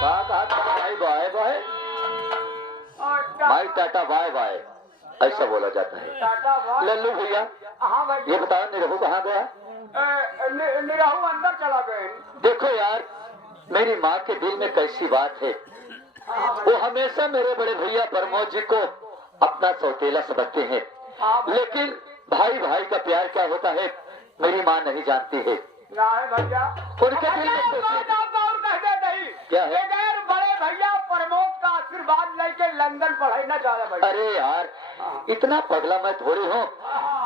कहा भाई bye bye, भाई टाटा बाय बाय ऐसा बोला जाता है। लल्लू भैया ये बताओ निरहू कहाँ गया? निरहू अंदर चला गए। देखो यार मेरी माँ के दिल में कैसी बात है, वो हमेशा मेरे बड़े भैया प्रमोद जी को अपना सौतेला समझते हैं, लेकिन भाई भाई का प्यार क्या होता है मेरी माँ नहीं जानती है। भैया उनके दिल में क्या है? बड़े भैया प्रमोद का आशीर्वाद लेके लंदन पढ़ाई ना जा रहा। अरे यार इतना पगला मैं थोड़ी हूँ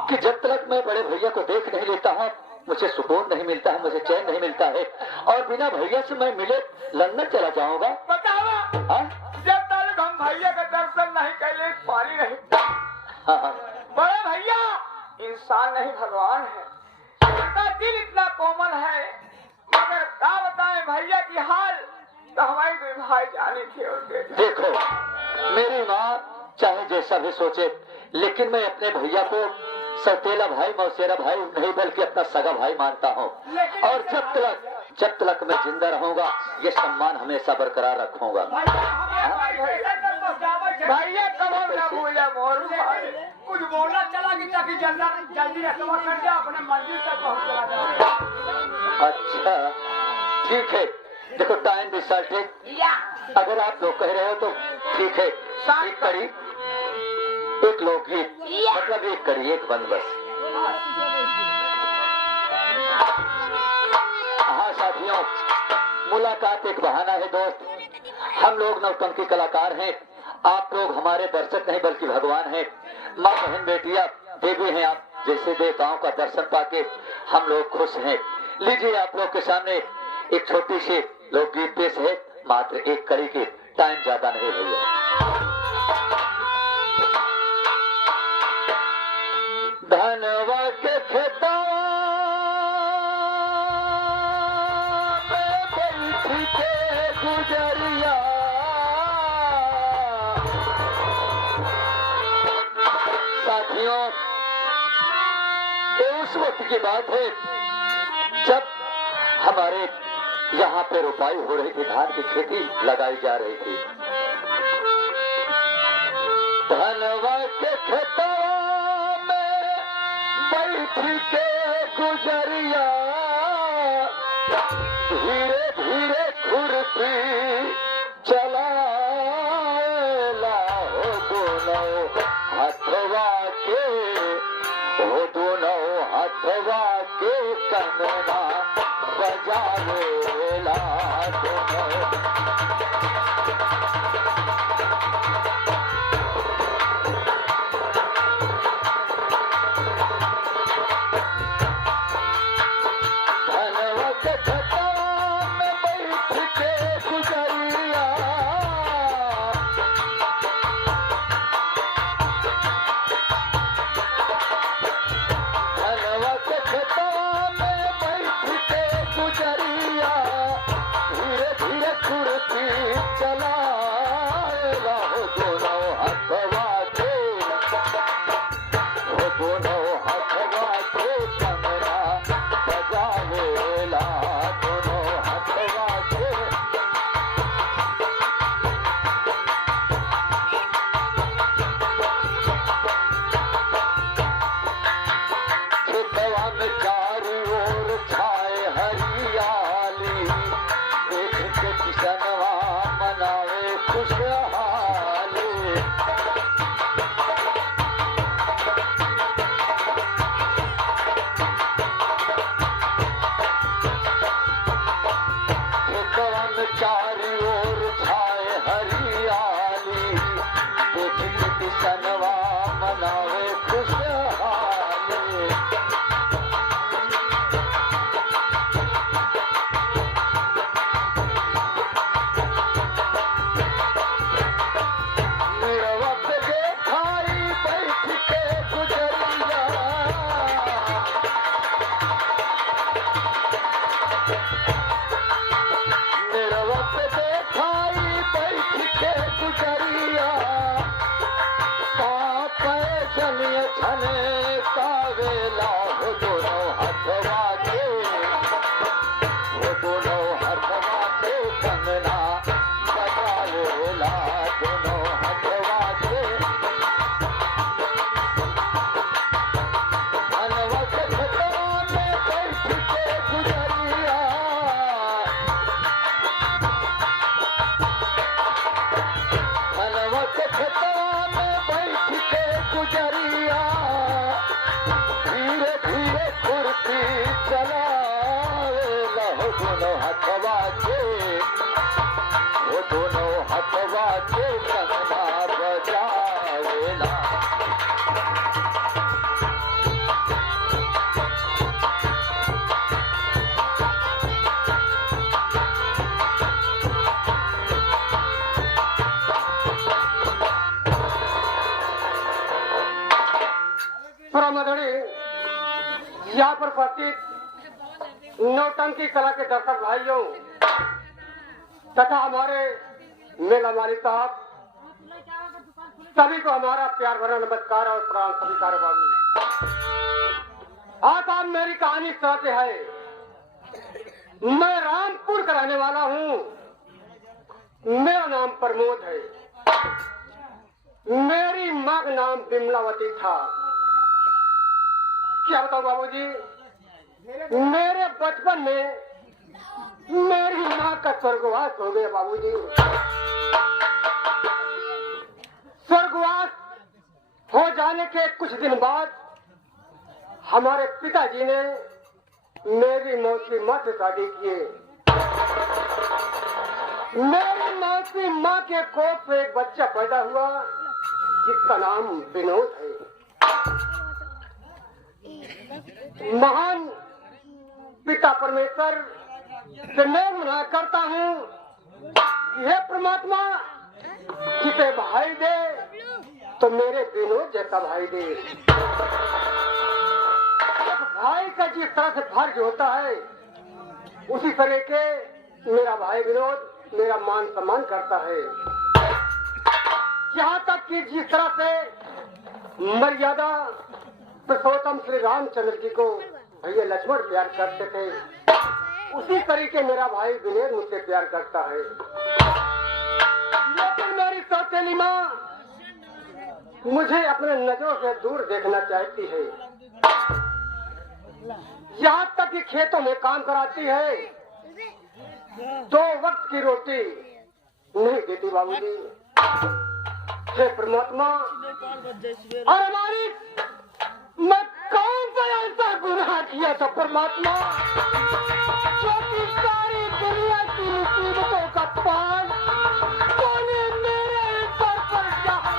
कि जब तक मैं बड़े भैया को देख नहीं लेता हूँ मुझे सुकून नहीं मिलता है, मुझे चैन नहीं मिलता है, और बिना भैया से मैं मिले लंदन चला जाऊंगा। बतावा जब तक हम भैया का दर्शन नहीं कैले पानी नहीं। बड़े भैया इंसान नहीं भगवान है, उनका दिल इतना कोमल है, मगर क्या बताएं भैया की हाल तो हमारी कोई भाई जानी थी। उनके देखो मेरी माँ चाहे जैसा भी सोचे, लेकिन मैं अपने भैया को सौतेला भाई मौसेरा भाई नहीं बल्कि अपना सगा भाई मानता हूँ, और जब तक मैं जिंदा रहूंगा ये सम्मान हमेशा बरकरार रखूंगा। भैया कब ना भूले मोर कुछ बोलना चला कि ताकि जल्दी रस्ता कर दे अपने मंजिल तक पहुंच चला। अच्छा ठीक है, देखो टाइम रिजल्ट है, अगर आप लोग कह रहे हो तो ठीक है। एक कड़ी एक लोकगीत मतलब एक कड़ी एक बंद बस। हाँ साथियों मुलाकात एक बहाना है दोस्त, हम लोग नौटंकी कलाकार हैं, आप लोग हमारे दर्शक नहीं बल्कि भगवान हैं, माँ बहन बेटियां देवी हैं, आप जैसे देवताओं का दर्शन पाके हम लोग खुश हैं। लीजिए आप लोग के सामने एक छोटी सी लोकगीत पेश है, मात्र एक कड़ी की, टाइम ज्यादा नहीं भैया। धनवा के खेता में बैठी के गुजरिया, साथियों ये उस वक्त की बात है जब हमारे यहाँ पे रुपाई हो रही थी, धान की खेती लगाई जा रही थी। धनवा के खेता बैठी के गुजरिया, धीरे धीरे खुरपी चला हो दोनों हथवा के, हो दोनों हथवा के कंगना बजावेला दोनों। धीरे धीरे कुर्सी चलावेला हो दोनों हथवा के, वो दोनों हथवा के कंगना बजावेला। यहाँ पर उपस्थित नौटंकी कला के दर्शक भाइयों तथा हमारे मेला मालिक साहब, सभी को हमारा प्यार भरा नमस्कार और प्रणाम स्वीकार बाबू। आज आप मेरी कहानी इस तरह से है। मैं रामपुर का रहने वाला हूँ। मेरा नाम प्रमोद है। मेरी माँ का नाम बिमलावती था। क्या बताऊं बाबूजी, मेरे बचपन में मेरी माँ का स्वर्गवास हो गया बाबूजी। स्वर्गवास हो जाने के कुछ दिन बाद हमारे पिताजी ने मेरी मौसी माँ से शादी किए। मेरी मौसी माँ के कोख से एक बच्चा पैदा हुआ जिसका नाम विनोद है। महान पिता परमेश्वर से मैं मना करता हूँ, हे परमात्मा, जिसे भाई दे तो मेरे विनोद जैसा भाई दे। भाई का जिस तरह से फर्ज होता है उसी तरह के मेरा भाई विनोद मेरा मान सम्मान करता है। यहाँ तक कि जिस तरह से मर्यादा पुरुषोत्तम श्री रामचंद्र जी को भैया लक्ष्मण प्यार करते थे, उसी तरीके मेरा भाई विनोद मुझसे प्यार करता है। लेकिन मेरी सौतेली माँ मुझे अपने नजरों से दूर देखना चाहती है। यहाँ तक कि खेतों में काम कराती है, 2 वक्त की रोटी नहीं देती बाबूजी। हे परमात्मा, और हमारी मैं कौन सा ऐसा गुनाह किया था परमात्मा, जो कि सारी दुनिया की मुसीबतों का पान तूने मेरे ऊपर पर डाल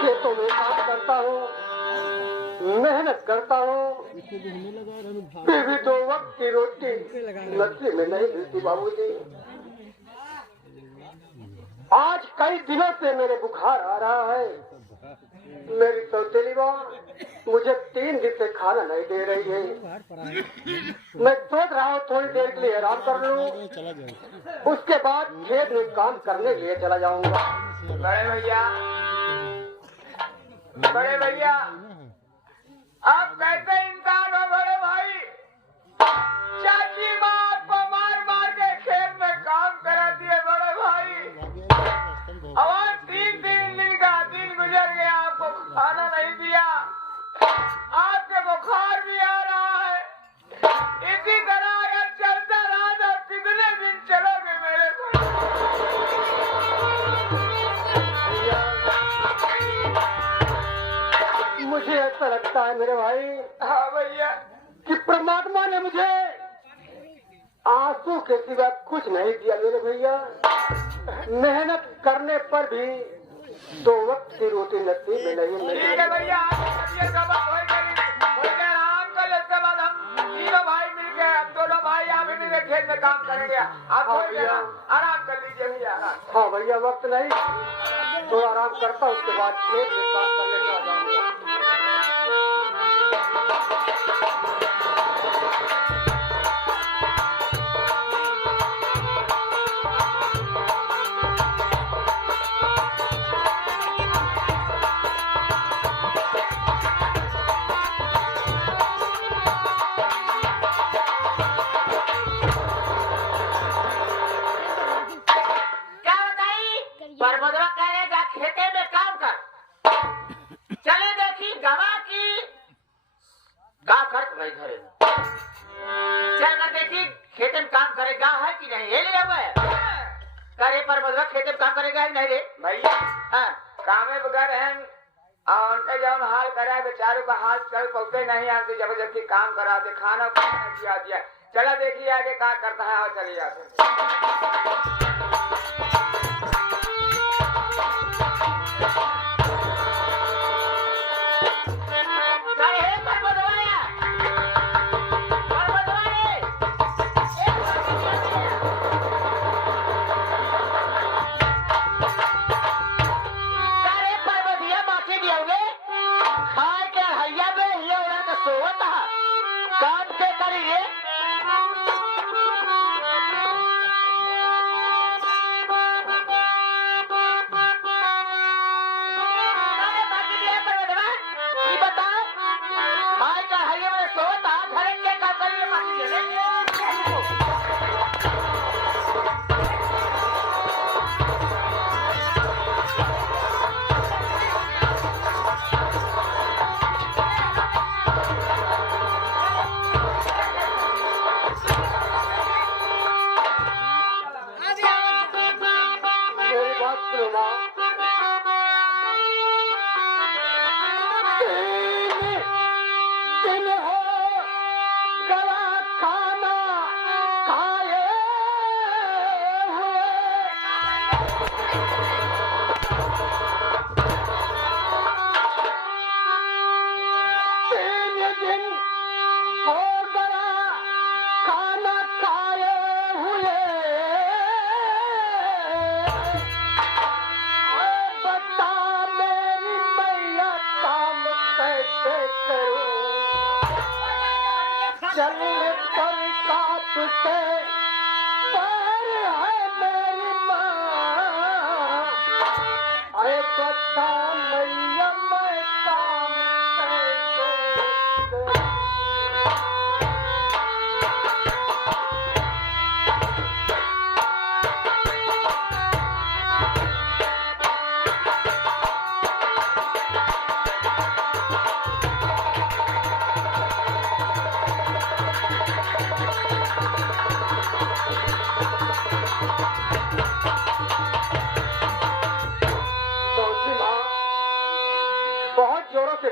खेतों में काम करता हूँ, मेहनत करता हूँ, फिर भी 2 वक्त की रोटी नसीब में नहीं मिलती बाबूजी। आज कई दिनों से मेरे बुखार आ रहा है। मेरी सौतेली माँ मुझे 3 दिन से खाना नहीं दे रही है। मैं सोच रहा हूँ थोड़ी देर के लिए आराम कर लूँ, उसके बाद खेत में काम करने के लिए चला जाऊंगा। बड़े भैया आप कैसे इंसान हो बड़े भाई? चाची माँ आपको मार मार के खेत में काम कराती है बड़े भाई। और 3 दिन का दिन गुजर गया, आपको खाना नहीं दिया, आपके बुखार भी आ रहा है। इसी तरह अगर चलता रहा तो कितने दिन चलोगे मेरे भाई? मुझे ऐसा लगता है मेरे भाई, हाँ भैया, कि परमात्मा ने मुझे आंसू के सिवा कुछ नहीं दिया मेरे भैया। मेहनत करने पर भी 2 वक्त की रोटी नसीब में नहीं मिली। ठीक है भैया, आराम कर ले, इसके बाद हम तीनों भाई मिलके, हम दोनों भाई आप ही मेरे खेत में काम करेंगे। आप आराम कर लीजिए भैया। हाँ भैया, वक्त नहीं, तो आराम करता हूँ, उसके बाद खेत में काम करने चला जाऊंगा। परमदवा करेगा खेते में काम कर, चले देखी गवा की का खर्च भाई घरे चल कर देखी खेते में काम करेगा है कि नहीं, ये लिया हुआ है करे पर मतलब खेते में काम करेगा है नहीं रे भैया हाँ कामे बगैर हैं और उनके जब हाल करा बेचारों का हाल चल पौते नहीं आते, जबरदस्ती काम करा दे, खाना खिला दिया। चला देखिए आगे क्या करता है और चलिए आगे।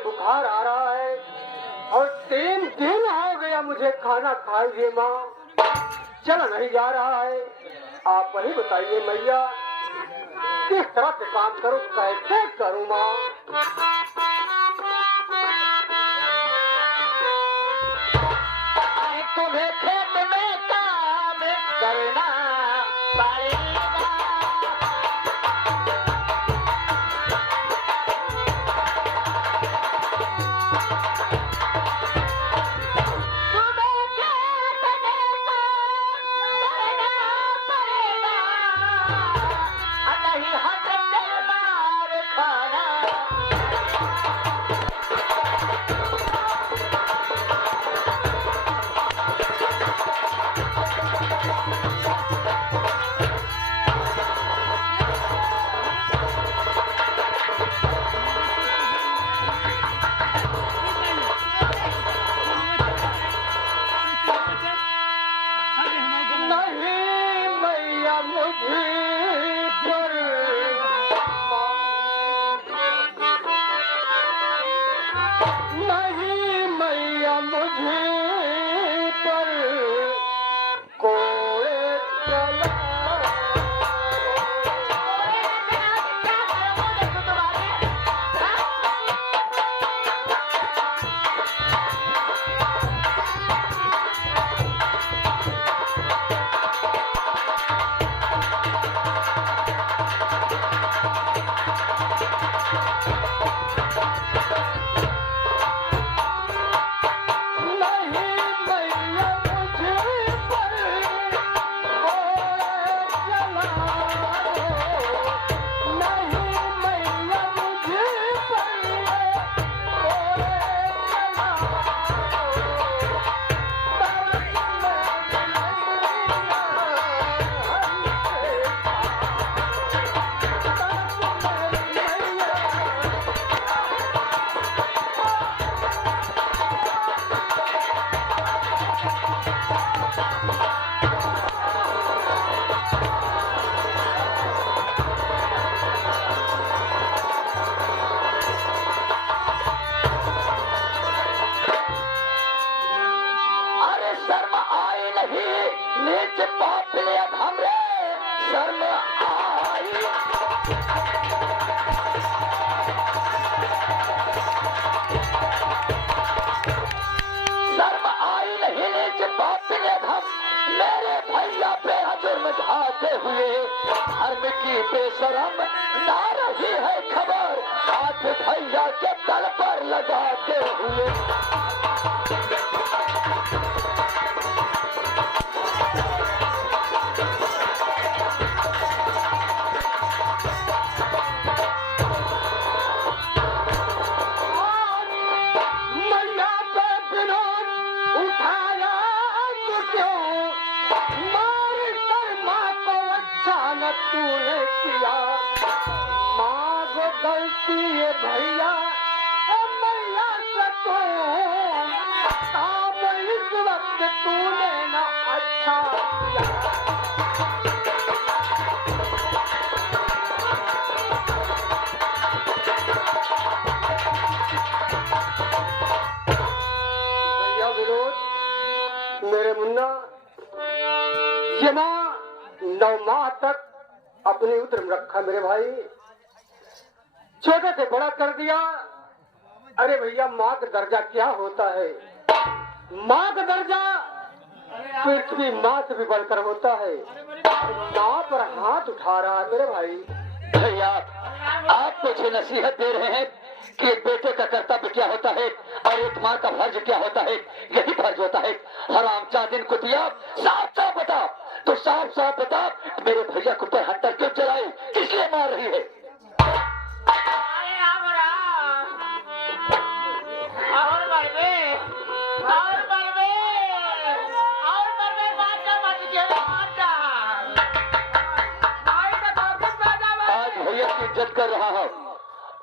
बुखार आ रहा है और 3 दिन हो गया मुझे खाना खाए हुए माँ, चला नहीं जा रहा है। आप वही बताइए मैया किस तरह से काम करूं, कैसे करूं माँ? तुम्हें खेत में काम करना पड़ेगा, तुम्हें खेत में काम करना पड़ेगा, नहीं हाथ से मार खाना। शर्म ना रही है खबर, हाथ भैया के तल पर लगाते हुए। मैया के बिना उठाया तो क्यों, मार कर माँ को अच्छा न तूने किया। माँ को गलती है भैया, मैया से तो काम इस वक्त तूने न अच्छा किया। भैया विनोद, मेरे मुन्ना, ये माँ 9 माह तक अपने उद्र में रखा मेरे भाई, छोटे से बड़ा कर दिया। अरे भैया, माँ का दर्जा क्या होता है? माँ का दर्जा पृथ्वी माँ से भी बढ़कर होता है। माँ पर हाथ उठा रहा है मेरे भाई। भैया, आप मुझे नसीहत दे रहे हैं कि एक बेटे का कर्तव्य क्या होता है और एक माँ का फर्ज क्या होता है। यही फर्ज होता है। हराम चादिन कुतिया, साफ साफ बता, तो साफ साफ बता, मेरे भैया को ऊपर हंटर क्यों चलाई, किस लिए मार रही है? आज भैया की इज्जत कर रहा हूँ,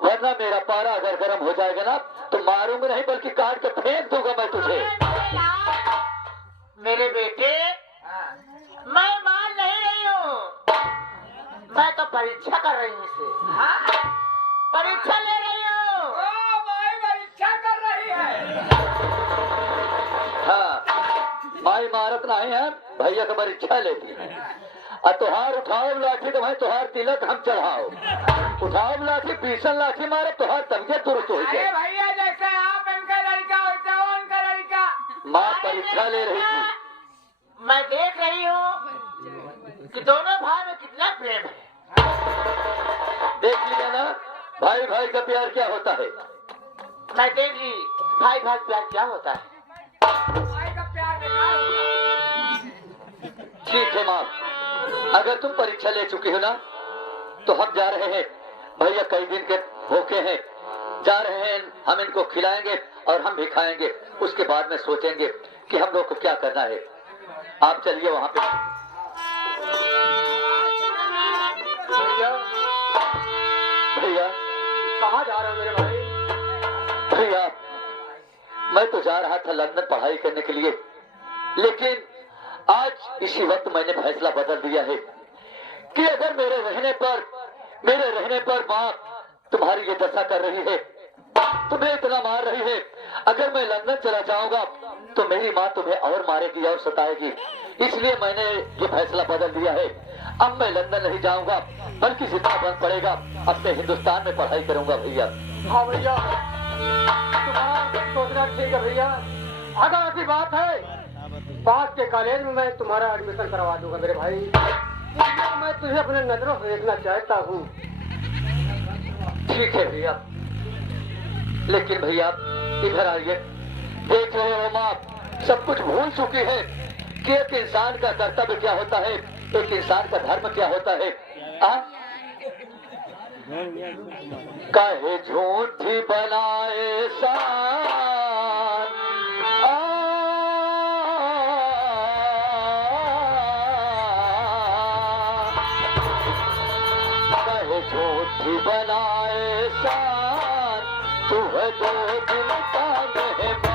वरना मेरा पारा अगर गर्म हो जाएगा ना तो मारूंगा नहीं बल्कि काट के फेंक दूंगा मैं तुझे। मेरे बेटे, मैं मान नहीं रही हूँ, मैं तो परीक्षा कर रही हूँ इसे। परीक्षा ले रही हूँ। माई परीक्षा कर रही है। हाँ, माई मारत नहीं है, भैया का परीक्षा लेती है। और तुहार उठाओ लाठी तो भाई तुहार तिलक हम चढ़ाओ, उठाओ लाठी, पीसन लाठी मारे तुहार तबियत दुरुस्त हो अरे जाए। भैया, जैसे आप इनका लड़का वैसे वो उनका लड़का। माँ परीक्षा ले रही थी। मैं देख रही हूँ कि दोनों भाई में कितना प्रेम है। देख लिया ना भाई भाई का प्यार क्या होता है। मैं देख ली भाई भाई प्यार क्या होता है। भाई का प्यार बेकार होता है। ठीक है माँ, अगर तुम परीक्षा ले चुकी हो ना तो हम जा रहे हैं। भैया कई दिन के भूखे हैं, जा रहे हैं, हम इनको खिलाएंगे और हम भी खाएंगे। उसके बाद में सोचेंगे कि हम लोग को क्या करना है। आप चलिए वहां पे। भैया, भैया कहाँ जा रहे हो मेरे भाई? भैया, मैं तो जा रहा था लंदन पढ़ाई करने के लिए, लेकिन आज इसी वक्त मैंने फैसला बदल दिया है कि अगर मेरे रहने पर माँ तुम्हारी ये दशा कर रही है, तुम्हें इतना मार रही है, अगर मैं लंदन चला जाऊंगा तो मेरी माँ तुम्हें और मारेगी और सताएगी। इसलिए मैंने ये फैसला बदल दिया है। अब मैं लंदन नहीं जाऊंगा, बल्कि जितना बन पड़ेगा अपने हिंदुस्तान में पढ़ाई करूंगा। भैया हाँ भैया, तुम्हारा सोचना ठीक है भैया। अगर ऐसी बात है, पास के कॉलेज में मैं तुम्हारा एडमिशन करवा दूंगा मेरे भाई। मैं तुझे अपने नजरों से देखना चाहता हूँ। ठीक है भैया, लेकिन भैया इधर आइए। देख रहे हो माँ सब कुछ भूल चुकी है कि एक इंसान का कर्तव्य क्या होता है, एक इंसान का धर्म क्या होता है। काहे झूठी बनाए सान, काहे झूठी बनाए सान, तू है 2 दिन का मेहमान।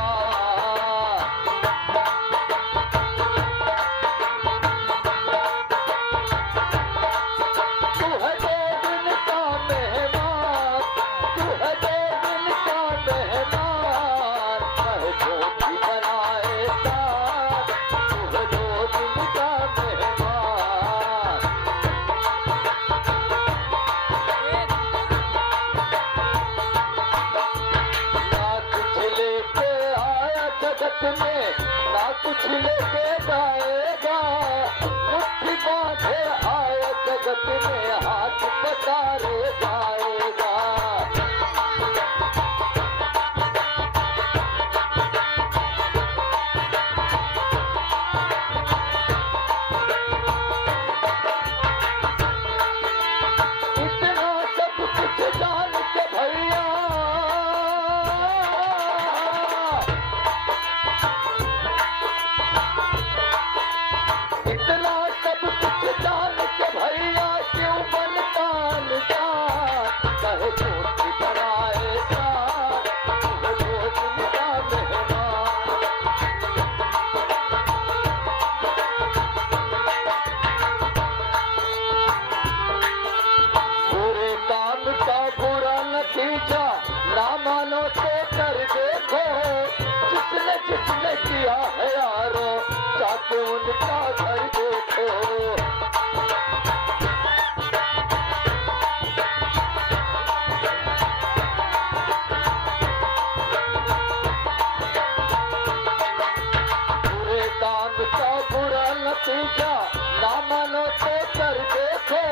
कुछ लेके जाएगा, मुट्ठी बांधे आए जगत में हाथ पसारे जाएगा। इतना सब कुछ जान के भैया इतना सब कुछ जान के भैया क्यों बनता निशान, कहे झूठी बनाए शान, कहे झूठी का मेहमान। बुरे काम का बुरा नतीजा ना मानो तो कर देखो, जिसने किया है यारो जाके उनका घर देखो। बुरे काम का बुरा नतीजा ना मानो तो कर देखो,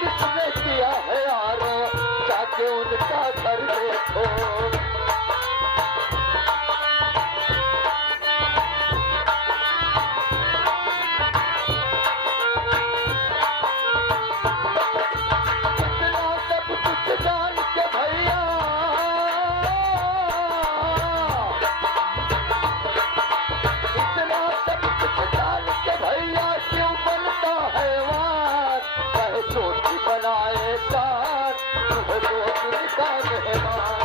जिसने किया है यारो जाके उनका घर देखो। इतना सब कुछ जान के भैया इतना सब कुछ जान के भैया क्यों बनता है वार, कहे चोटी बनाए सार, तुम्हें दो दिन का मेहमान।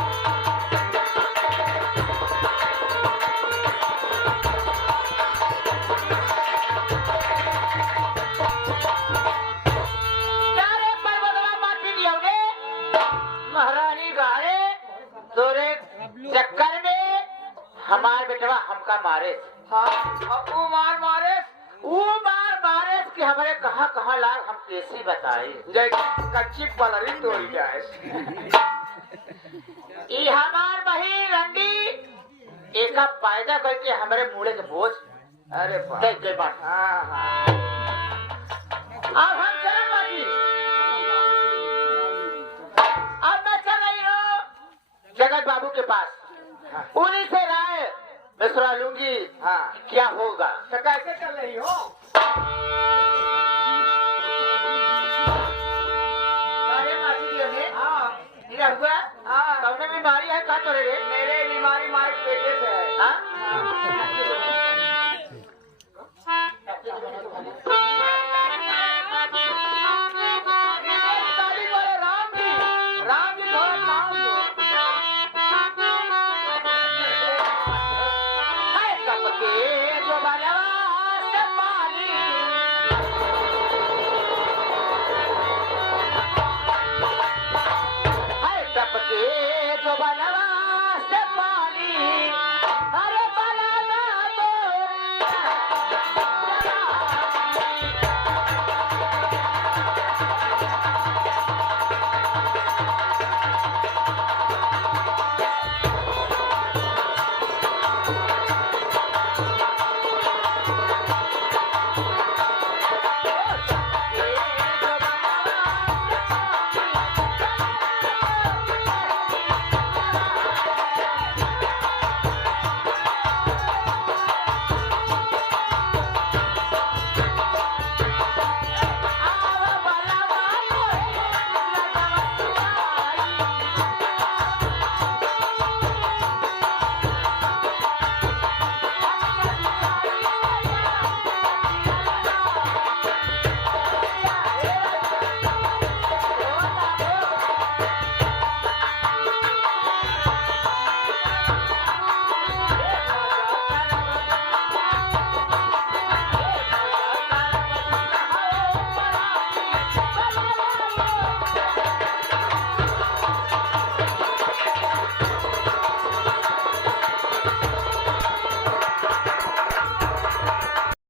सारे पर्वतवा माटी दियोगे महारानी गाड़े तोरे चक्कर में हमार बेटवा हमका मारे। हाँ अब वो मार मारे वो मारे कि हमारे कहाँ लाग हम कैसी बताए। जैसे कच्ची पलरी तोड़ी जाए। ई हमार बही रंडी एक पैदा करके हमारे मुड़े के बोझ अरे देख गए बात। हाँ हाँ अब हम चले बाजी, अब मैं चल रही हूँ जगत बाबू के पास, उन्हीं से राय मैं सुना लूंगी हाँ। क्या होगा। तो कैसे चल रही हो? अरे मासी जी ने हाँ ये हुआ हाँ कौन बीमारी है का तोरे रे? मेरे बीमारी मारे पेटे से है। हाँ?